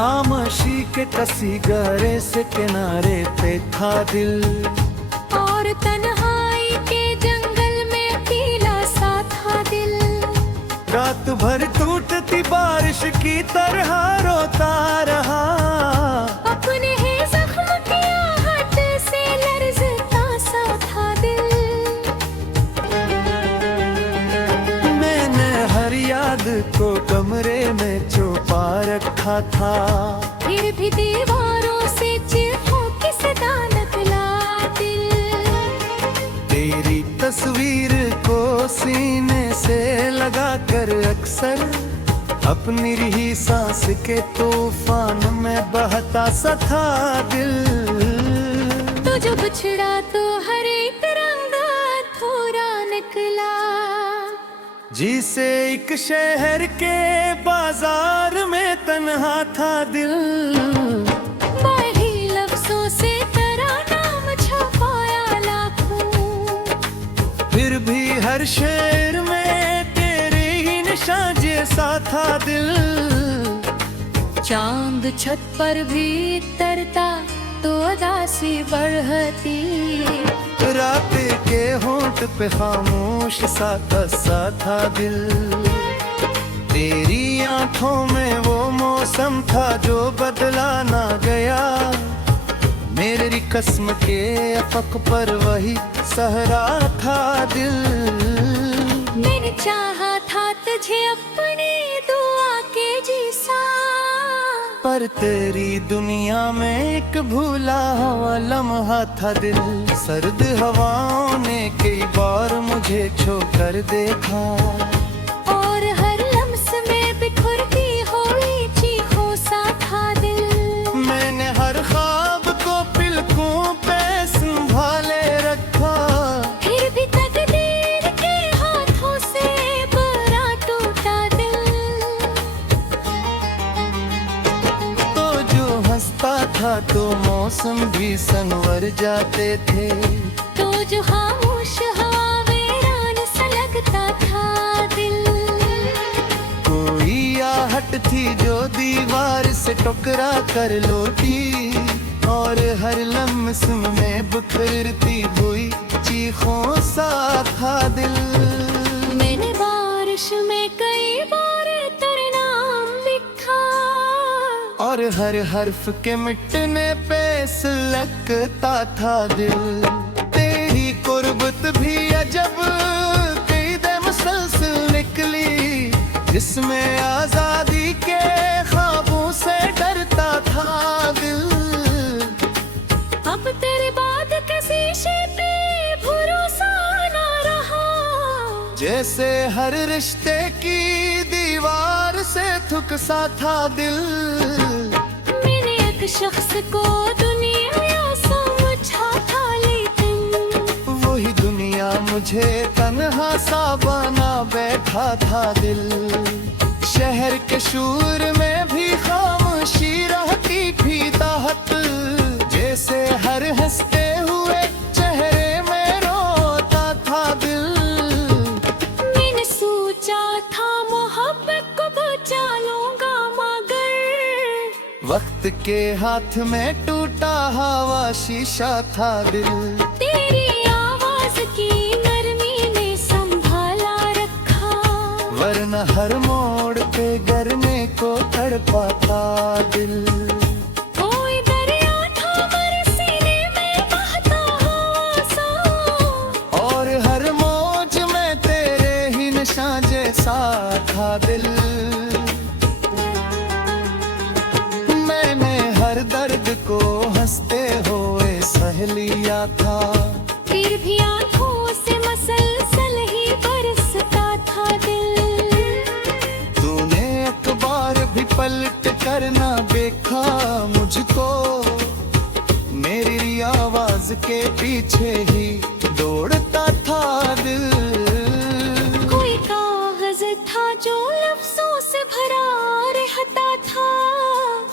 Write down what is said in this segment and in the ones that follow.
खामोशी के कसी गहरे से किनारे पे था दिल, और तन्हाई के जंगल में अकेला सा था दिल। रात भर टूटती बारिश की तरह रोता रहा, अपने ही जख्म की आहट से लरजता सा था दिल। मैंने हर याद को कमरे में छुपा रखा था, फिर भी दीवारों से चिट्ठों की सदा निकला दिल। तेरी तस्वीर को सीने से लगा कर अक्सर अपनी रही सांस के तूफान में बहता सा था दिल। तो जो बिछड़ा तो हर एक रंग थोड़ा निकला, जिसे एक शहर के बाजार में तन्हा था दिल। बाही लफ्जों से तेरा नाम छपाया लाखों, फिर भी हर शेर में तेरे ही निशान जैसा था दिल। चांद छत पर भी तरता तो उदासी बढ़ती, रात के होंठ पे खामोश सा था दिल। तेरी आंखों में वो मौसम था जो बदला ना गया, मेरी कसम के अफक पर वही सहरा था दिल। मैंने चाहा था तुझे अपनी दुआ के जैसा, पर तेरी दुनिया में एक भूला हुआ लम्हा था दिल। सर्द हवाओं ने कई बार मुझे छू कर देखा, और हर लम्स में बिखरती हुई चीखों सा था दिल। मैंने हर ख्वाब को पलकों पे संभाले रखा, फिर भी तकदीर के हाथों से बड़ा टूटा दिल। तो जो हंसता था तो मौसम भी संवर जाते थे, तो जो खामोश हवा वीरान सा लगता था दिल। कोई आहट थी जो दीवार से टकरा कर लौटी, और हर लम्स में बिखरती हुई चीखों सा था दिल। मैंने बारिश में कई बार तेरा नाम लिखा, और हर हर्फ के मिटने पे लगता था दिल। तेरी कुर्बत भी अजब कैद मुसलसल निकली, जिसमें आजादी के ख्वाबों से डरता था दिल। अब तेरे बाद किसी शे पे भरोसा ना रहा, जैसे हर रिश्ते की दीवार से थुक सा था दिल। मैंने एक शख्स को दुनिया समझा था, लेकिन वही दुनिया मुझे तन्हा सा बना बैठा था दिल। शहर के शूर में भी खामोशी रहती थी दाहत, जैसे हर हंसते हुए चेहरे में रोता था दिल। मैंने सोचा था मोहब्बत को बचा लूंगा, मगर वक्त के हाथ में टूटा हवा शीशा था दिल। तेरी आवाज की नरमी ने संभाला रखा, वरना हर मोड़ पे गिरने को तड़पा था दिल। कोई दरिया था मेरे सीने में बहता हुआ सा, और हर मौज में तेरे ही निशान जैसा था दिल। मैंने हर दर्द को हंसते हुए सह लिया था, फिर भी आंखों से मसलसल ही बरसता था दिल। तूने अखबार भी पलट कर ना देखा मुझको, मेरी आवाज के पीछे ही दौड़ता था दिल। कोई कागज था जो लफ्जों से भरा रहता था,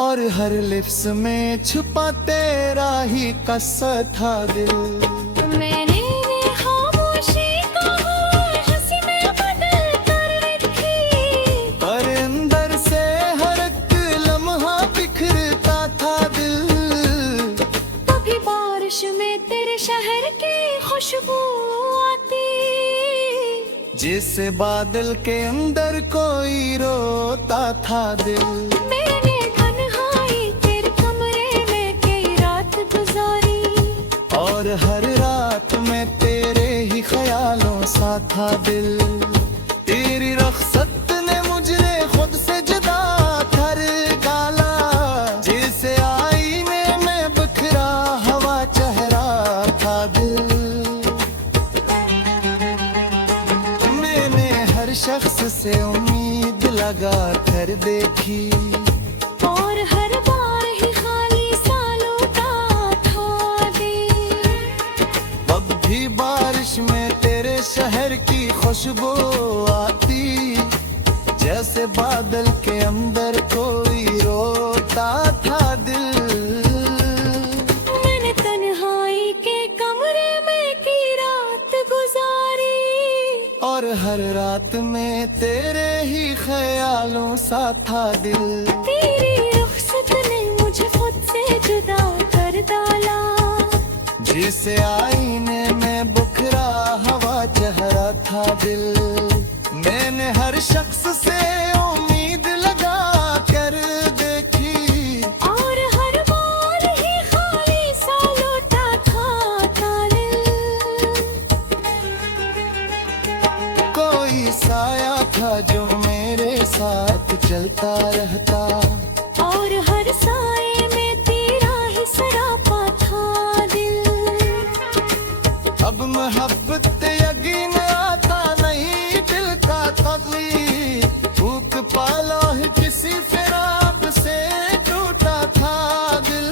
और हर लिफ्स में छुपा तेरा ही कस्सा था दिल। मैंने खामोशी को हंसी में बदल कर रखी, पर अंदर से हर एक लम्हा बिखर शहर की खुशबू आती, जिसे बादल के अंदर कोई रोता था दिल। मैंने तन्हाई तेरे कमरे में कई रात गुजारी, और हर रात में तेरे ही ख्यालों सा था दिल। तेरी रख्सत ने मुझे खुद से जुदा कर डाला, जिसे आईने में बिखरा हवा चेहरा था दिल। मैंने हर शख्स से उम्मीद लगा कर देखी, और हर बार ही खाली सा लौटा था दिल। अब भी बारिश में तेरे शहर की खुशबू आती, जैसे बादल के अंदर कोई रोता था दिल। मैंने तन्हाई के कमरे में की रात गुजारी, और हर रात में तेरे ही ख्यालों सा था दिल। तेरी रुखसत ने मुझे खुद से जुदा कर डाला, जिसे आईने में बुखरा हवा चेहरा था दिल। मैंने हर शख्स से उम्मीद लगा कर देखी, और हर बार ही खाली सा लौटा था दिल। कोई साया था जो मेरे साथ चलता रहता, और हर साए में तेरा ही सरापा था दिल। अब मोहब्बत यकीन आता नहीं, दिल का तकलीफ भूख पाला है किसी फिराक से टूटा था दिल।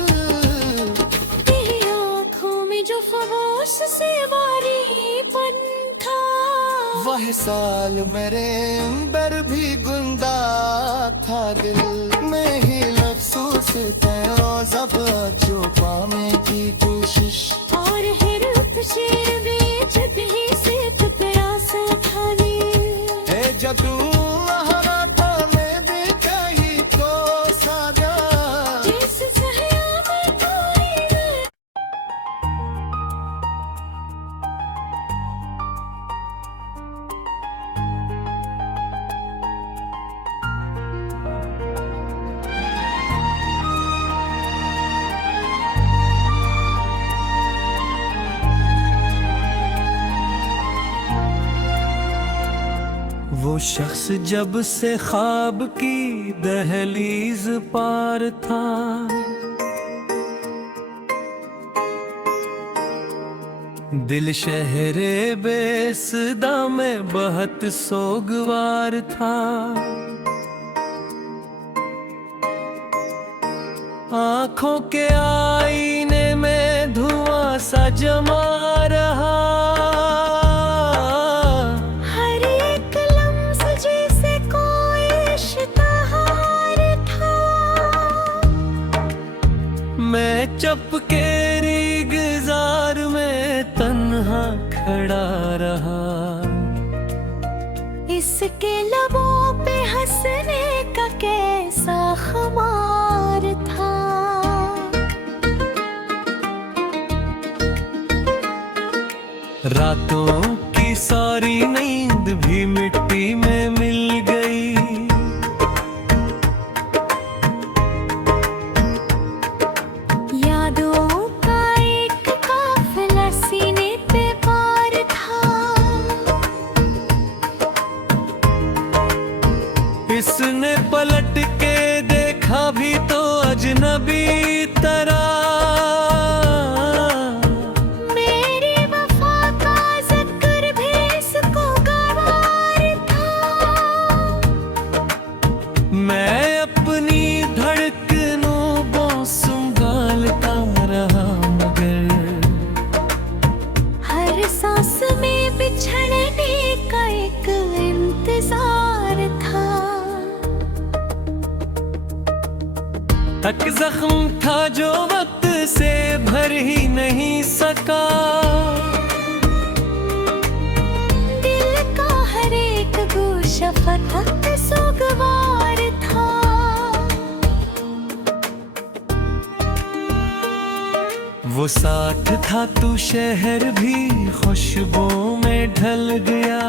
तेरी आँखों में जो खामोश से बारीपन था, वह साल मेरे अंदर भी गुंदा था दिल। मैं ही लफ्जों से तेरा जब छुपाने की कोशिश, और हिरत शेर बीच भी से टुकड़ा सा था दिल। है जब तू लहराता मैं भी कहीं तो साजा, जिस सहया में कोई वो शख्स जब से ख्वाब की दहलीज पार था, दिल शहरे बेसदा में बहुत सोगवार था। आँखों के आईने में धुआं सा जमा रहा, मैं चपकेरी गुजार में तन्हा खड़ा रहा। इसके लबों पे हंसने का कैसा खुमार था। रातों की सारी नींद भी मिट्टी में मिल गई, इसने पलट के देखा भी तो अजनबी तरह, मेरी वफा का जिक्र भी इसको गवार था। मैं अपनी धड़कनों को संभालता रहा, मगर हर सांस में बिछड़ने का एक इंतजार था। तक जख्म था जो वक्त से भर ही नहीं सका, दिल का हर एक गोशा फतह सोगवार था। वो साथ था तू शहर भी खुशबू में ढल गया।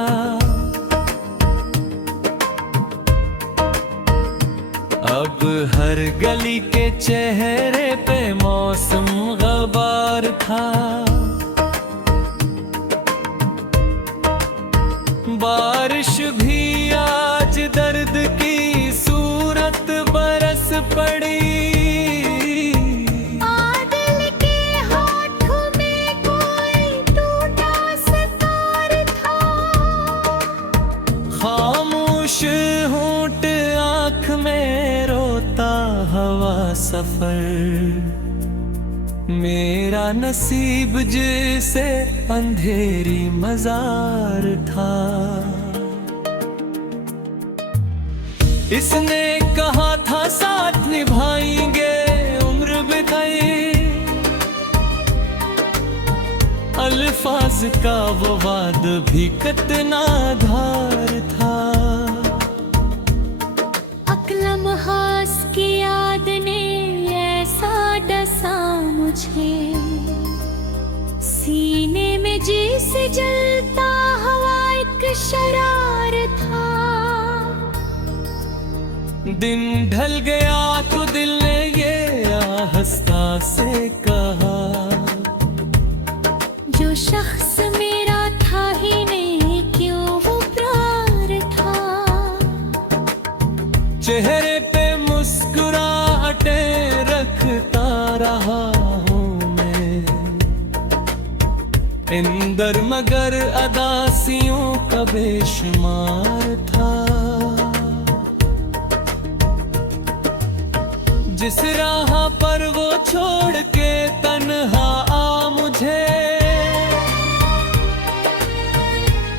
अब हर गली के चेहरे पे मौसम गबार था। बारिश भी आज दर्द की सूरत बरस पड़ी। होंठ आँख में रोता हवा सफर, मेरा नसीब जिसे अंधेरी मजार था। इसने कहा था साथ निभाएंगे उम्र बिताई, अल्फाज का वो वाद भी कितना धार था। लम्हास की याद ने ऐसा डसा मुझे, सीने में जैसे जलता हवा एक शरार था। दिन ढल गया तो दिल ने ये आहिस्ता से कहा, जो शख्स मेरा था ही नहीं क्यों वो प्यार था। चेहरे पे मुस्कुराहटे रखता रहा हूँ मैं, इंदर मगर अदासियों का बेशुमार था। जिस राह पर वो छोड़ के तन्हा आ मुझे,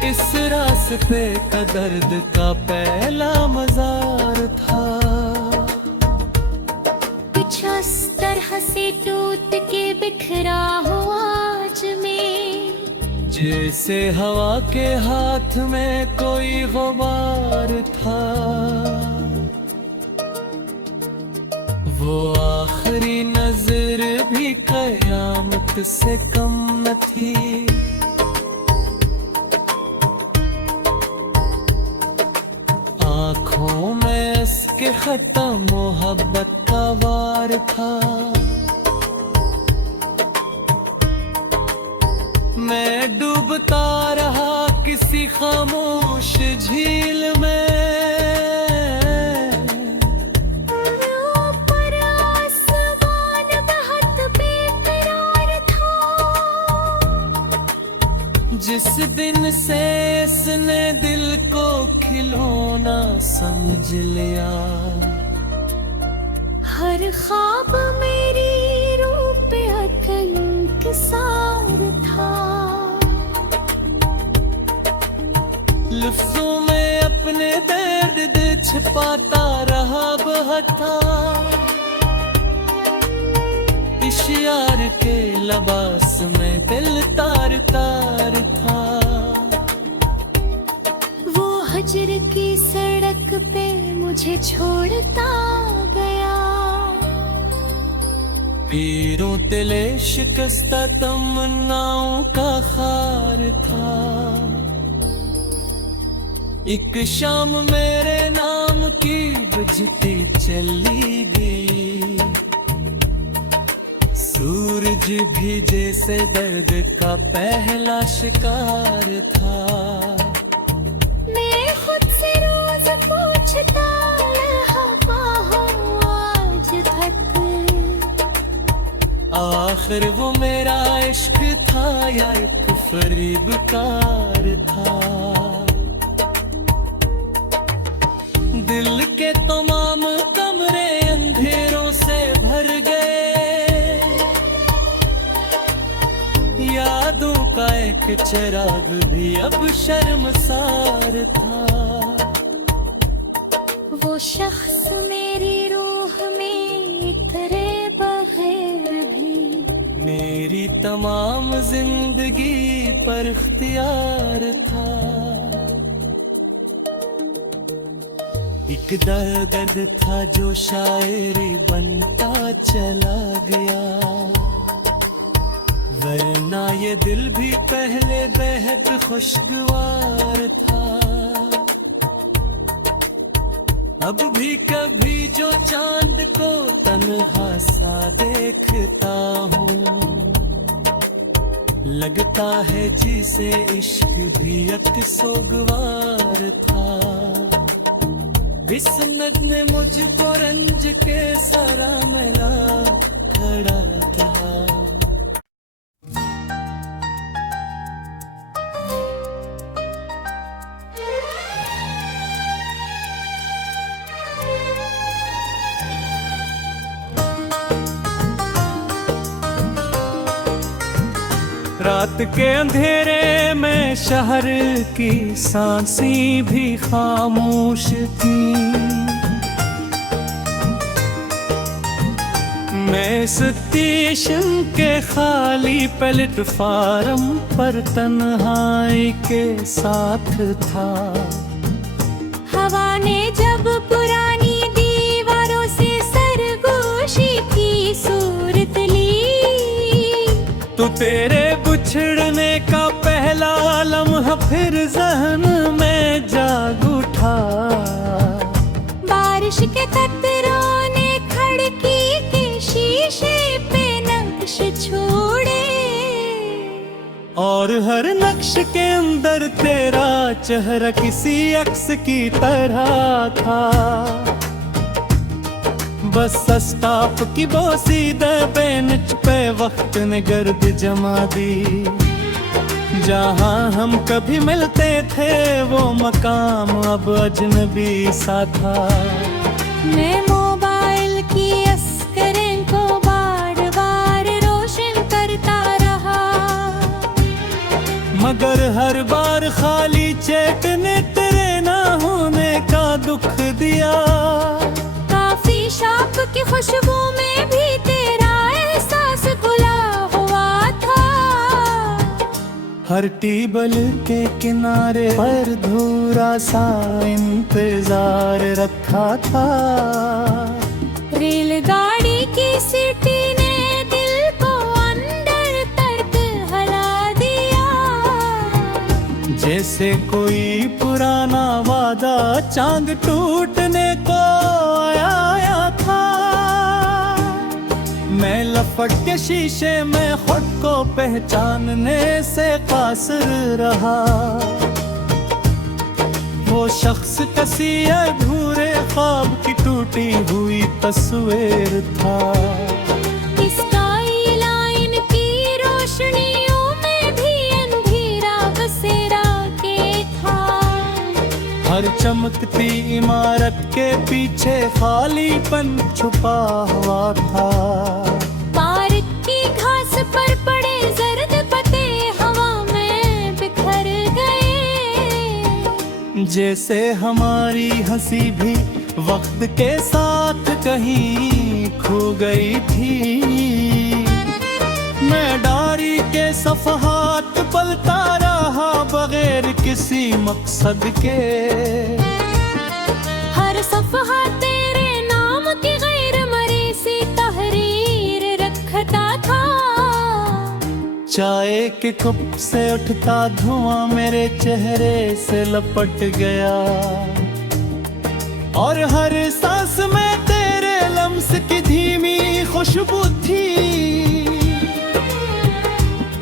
इस रास्ते का दर्द का पहला मजार था। कुछ इस तरह से टूट के बिखरा हो आज में, जैसे हवा के हाथ में कोई गुबार था। वो आखिरी नजर भी कयामत से कम न थी। आँखों में इसके खत्म मोहब्बत का वार था। मैं डूबता रहा किसी खामोश झील में, ऊपर आसमान बहुत बेकरार था। जिस दिन से इसने दिल को खिलौना समझ लिया। हर ख्वाब मेरी रूह पे इंकिसार था। लफ्जों में अपने दर्द छिपाता रहा बहता, इश्यार के लबास में दिल तार तार था। वो हजर की सड़क पे मुझे छोड़ता गया। पीरों तिले शिकस्ता तमन्नाओं का खार था। एक शाम मेरे नाम की बजती चली गई, सूरज भी जैसे दर्द का पहला शिकार था। मैं खुद से रोज पूछता रहा हूँ आज तक, आखिर वो मेरा इश्क था या एक फरीबकार था। दिल के तमाम कमरे अंधेरों से भर गए, यादों का एक चिराग भी अब शर्मसार था। वो शख्स मेरी रूह में इतरे बगैर भी मेरी तमाम जिंदगी पर इख्तियार था। एक दर्द था जो शायरी बनता चला गया, वरना ये दिल भी पहले बेहद खुशगवार था। अब भी कभी जो चांद को तन्हा सा देखता हूँ, लगता है जिसे इश्क भी अति सोगवार था। बिस्मत ने मुझको रंज के सरा मिला खड़ा था। रात के अंधेरे में शहर की सांसें भी खामोश थी। मैं स्टेशन के खाली प्लेटफार्म पर तन्हाई के साथ था। हवा ने जब पुरानी दीवारों से सरगोशी की सूरत ली, तो तेरे बिछड़ने का पहला लम्हा फिर जहन में जाग उठा। बारिश के कतरों ने खिड़की के शीशे पे नक्श छोड़े, और हर नक्श के अंदर तेरा चेहरा किसी अक्स की तरह था। बस स्टॉप की बोसीदे बेंच पे वक्त ने गर्द जमा दी। जहाँ हम कभी मिलते थे वो मकाम अब अजनबी सा था। मैं मोबाइल की स्क्रीन को बार बार रोशन करता रहा, मगर हर बार खाली चेक ने तेरे ना होने का दुख दिया। शॉप की खुशबू में भी तेरा एहसास घुला हुआ था। हर टेबल के किनारे पर धूरा सा इंतजार रखा था। रेलगाड़ी की सीटी ने दिल को अंदर तक हला दिया, जैसे कोई पुराना वादा चांद टूटने को आया था। मैं लपट के शीशे में खुद को पहचानने से कासिर रहा। वो शख्स किसी अधूरे ख्वाब की टूटी हुई तस्वीर था। स्काई लाइन की रोशनियों में भी अंधेरा बसेरा के था। हर चमकती इमारत के पीछे खालीपन छुपा हुआ था। पार्क की घास पर पड़े जर्द पत्ते हवा में बिखर गए, जैसे हमारी हंसी भी वक्त के साथ कहीं खो गई थी। मैं डायरी के सफ़हात पलटा रहा बगैर किसी मकसद के। हर सफ़हा तेरे नाम की गैर मरी सी तहरीर रखता था। चाय के कप से उठता धुआं मेरे चेहरे से लपट गया, और हर सांस में तेरे लम्स की धीमी खुशबू थी।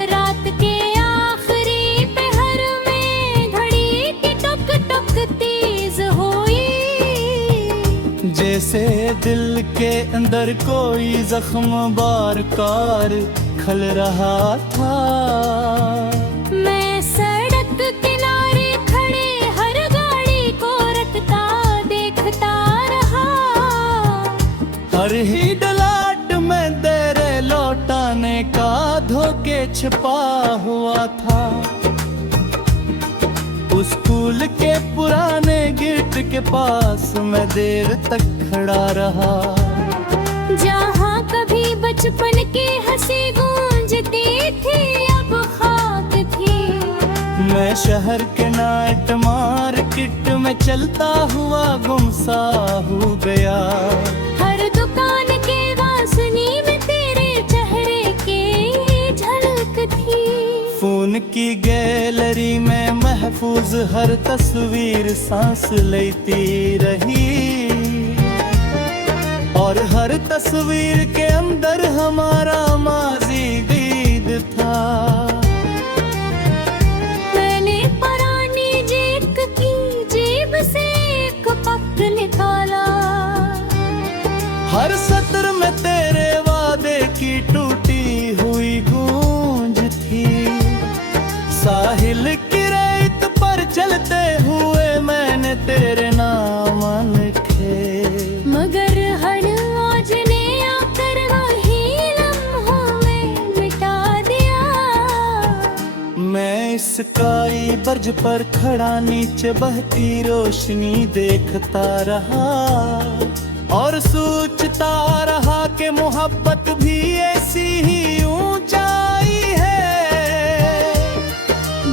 रात के आखिरी पहर में घड़ी की टक टक तेज हुई, जैसे दिल के अंदर कोई जख्म बार कार खल रहा था। मैं सड़क किनारे खड़े हर गाड़ी को रटता देखता रहा। हर ही डलाट में तेरे लौटाने का धोखे छिपा हुआ था। उस स्कूल के पुराने गेट के पास मैं देर तक खड़ा रहा, जहाँ कभी बचपन की हंसी गूंजती थी अब खाक थी। मैं शहर के नाइट मार्केट में चलता हुआ गुमसा हो गया। हर दुकान के वासनी में तेरे चेहरे की झलक थी। सुकून की गैलरी में महफूज हर तस्वीर सांस लेती रही, और हर तस्वीर के अंदर हमारा माजी गीत था। मैंने पुरानी जेक की जेब से एक पक निकाला, हर सत्र में तेरे वादे की टूटी हुई गूंज थी। साहिल की रेत पर चलते हुए मैंने तेरे नाम लिखे, मगर हर आज ने आकर वही लम्हों में मिटा दिया। मैं इस काई बर्ज पर खड़ा नीचे बहती रोशनी देखता रहा, और सोचता रहा कि मोहब्बत भी ऐसी ही ऊंचाई है।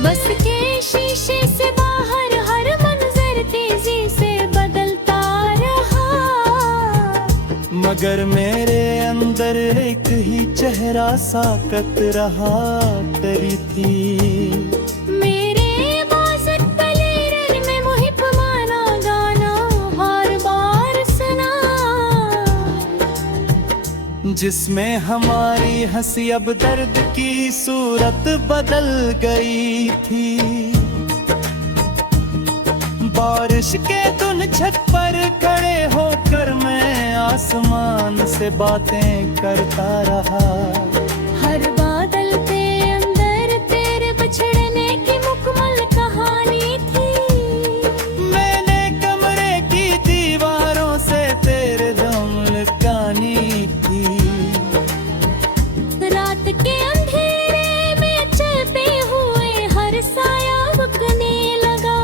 बस के शीशे से बाहर हर मंजर तेजी से बदलता रहा, मगर मेरे अंदर एक ही चेहरा साकत रहा करती। मेरे बाज़त तलेरर में मुहिब माना गाना हर बार सुना, जिसमें हमारी हंसी अब दर्द की सूरत बदल गई थी। बारिश के धुन छत पर खड़े होकर मैं आसमान से बातें करता रहा। हर बादल पे अंदर तेरे बिछड़ने की मुकम्मल कहानी थी। मैंने कमरे की दीवारों से तेरे दम लगानी थी। रात के अंधेरे में चलते हुए हर साया रुकने लगा,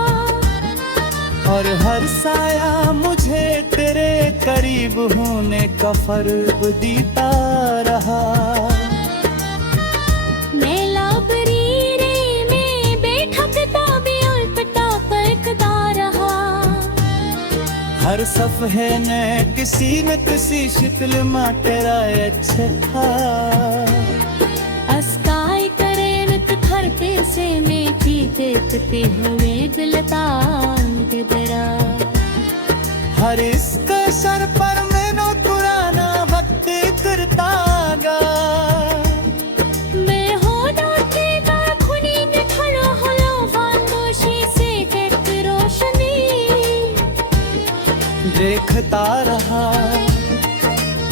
और हर साया मुझे तेरे करीब होने का फर्क देता रहा। मैं लाइब्रेरी में बैठकता भी उल्टा पलटता रहा, हर सफ़े ने किसी न किसी शिकल में तेरा अच्छा था। अस्काई करे नत खरते से में देखते हुए दिलतान के दरा। हर इसका सर पर मैंने पुराना वक्त करता गा। मैं हो डाटे का खुनी दिखलो हलो फांदोशी से एक रोशनी देखता रहा।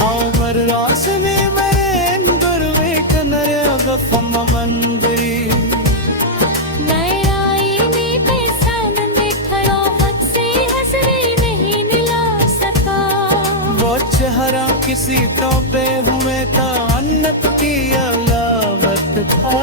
और रोशनी मेरे गुरवे कनरे गफम मंदरी। चेहरा किसी तौबे हुए था अन्नत की अलावत था।